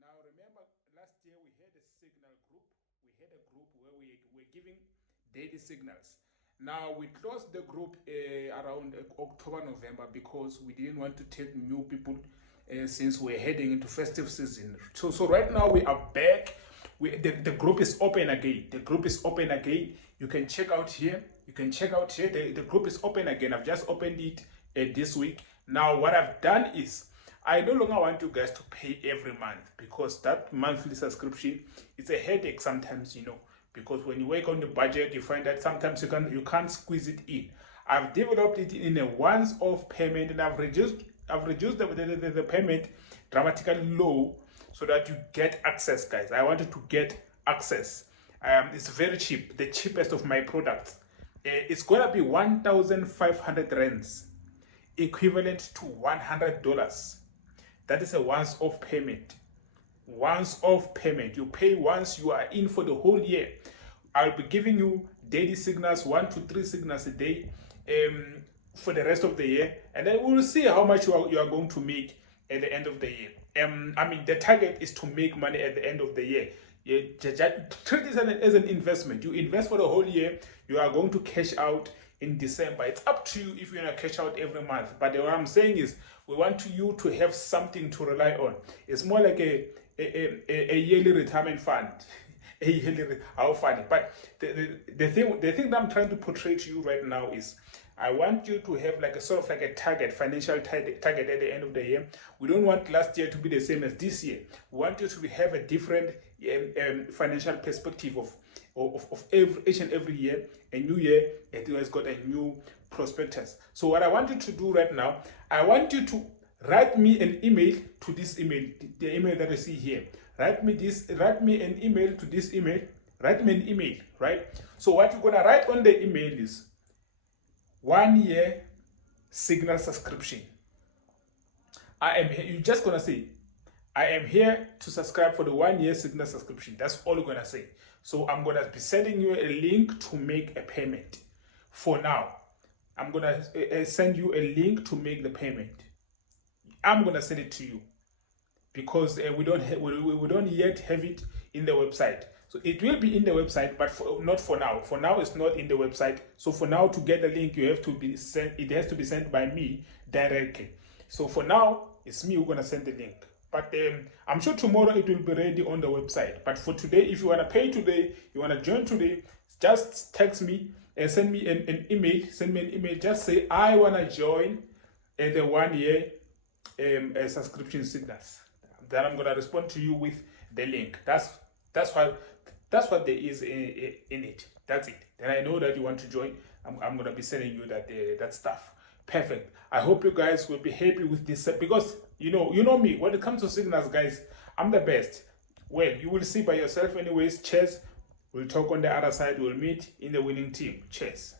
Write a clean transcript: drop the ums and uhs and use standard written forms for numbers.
Now remember, last year we had a signal group. We had a group where we were giving daily signals. Now we closed the group around October, November, because we didn't want to take new people since we're heading into festive season. So right now we are back. The group is open again. The group is open again. You can check out here. You can check out here. The group is open again. I've just opened it this week. Now what I've done is I no longer want you guys to pay every month, because that monthly subscription is a headache sometimes, because when you work on the budget, you find that sometimes you can't squeeze it in. I've developed it in a once-off payment, and I've reduced the payment dramatically low so that you get access, guys. I wanted to get access. It's very cheap, the cheapest of my products. It's gonna be 1,500 rands, equivalent to $100. That is a once-off payment. Once-off payment. You pay once, you are in for the whole year. I'll be giving you daily signals, 1 to 3 signals a day, for the rest of the year, and then we will see how much you are going to make at the end of the year. The target is to make money at the end of the year. Treat this as an investment. You invest for the whole year, you are going to cash out in December. It's up to you if you want to cash out every month. But what I'm saying is, we want you to have something to rely on. It's more like a yearly retirement fund. How funny. But the thing that I'm trying to portray to you right now is, I want you to have like a sort of like a target, financial target at the end of the year. We don't want last year to be the same as this year. We want you to have a different financial perspective of each and every year. A new year, it has got a new prospectus. So what I want you to do right now, I want you to write me an email to this email, the email that I see here. Write me an email to this email. Write me an email, right? So what you're gonna write on the email is 1 year signal subscription. I am here. You're just gonna say, I am here to subscribe for the 1 year signal subscription. That's all you're gonna say. So I'm gonna be sending you a link to make a payment. For now, I'm gonna send you a link to make the payment. I'm gonna send it to you because we don't yet have it in the website. So it will be in the website, but not for now. For now, it's not in the website. So for now, to get the link, you have to be sent. It has to be sent by me directly. So for now, it's me who's gonna send the link. But I'm sure tomorrow it will be ready on the website. But for today, if you wanna pay today, you wanna join today, just text me and send me an email. Send me an email. Just say I wanna join the 1 year subscription signals. Then I'm gonna respond to you with the link. That's what there is in it. That's it. Then I know that you want to join. I'm gonna be sending you that stuff. Perfect. I hope you guys will be happy with this, because you know me. When it comes to signals, guys, I'm the best. Well, you will see by yourself anyways. Cheers. We'll talk on the other side. We'll meet in the winning team. Cheers.